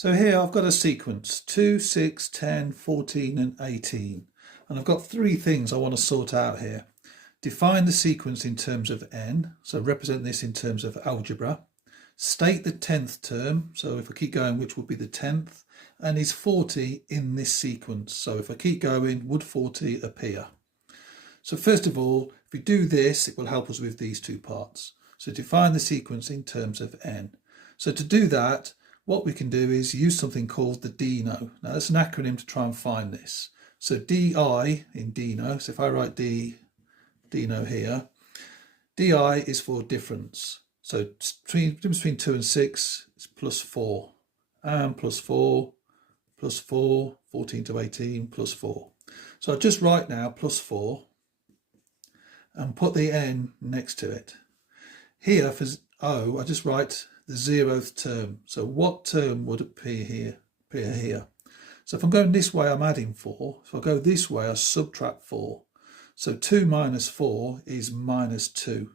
So here I've got a sequence 2, 6, 10, 14 and 18. And I've got three things I want to sort out here. Define the sequence in terms of n, so represent this in terms of algebra. State the 10th term, so if I keep going, which would be the 10th, and is 40 in this sequence. So if I keep going, would 40 appear? So first of all, if we do this, it will help us with these two parts. So define the sequence in terms of n. So to do that, what we can do is use something called the Dino. Now that's an acronym to try and find this. So DI in Dino, so if I write Dino here, DI is for difference. So between 2 and 6 is plus 4, and plus 4, plus 4, 14 to 18, plus 4. So I'll just write now plus 4 and put the n next to it. Here for O, I just write the 0th term. So what term would appear here? So if I'm going this way, I'm adding 4. If I go this way, I subtract 4. So 2 minus 4 is minus 2.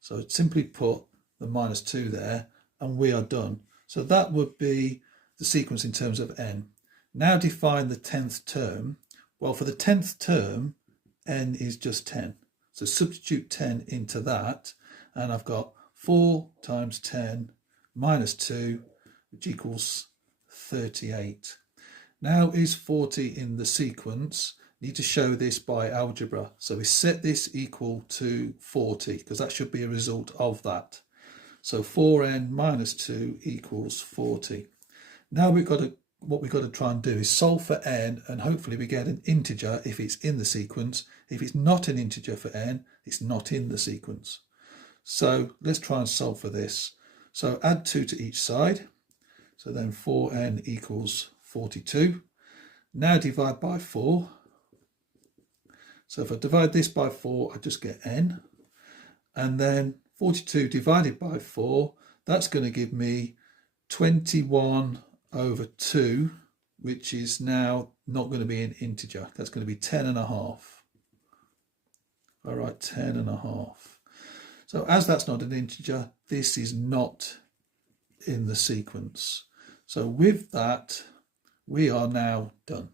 So I'd simply put the minus 2 there and we are done. So that would be the sequence in terms of n. Now define the 10th term. Well, for the 10th term, n is just 10. So substitute 10 into that and I've got 4 times 10 minus 2, which equals 38. Now is 40 in the sequence? Need to show this by algebra. So we set this equal to 40 because that should be a result of that. So 4n minus 2 equals 40. Now what we've got to try and do is solve for n, and hopefully we get an integer if it's in the sequence. If it's not an integer for n, it's not in the sequence. So let's try and solve for this. So add 2 to each side. So then 4n equals 42. Now divide by 4. So if I divide this by 4, I just get n. And then 42 divided by 4, that's going to give me 21 over 2, which is now not going to be an integer. That's going to be 10 and a half. All right, 10 and a half. So as that's not an integer, this is not in the sequence. So with that, we are now done.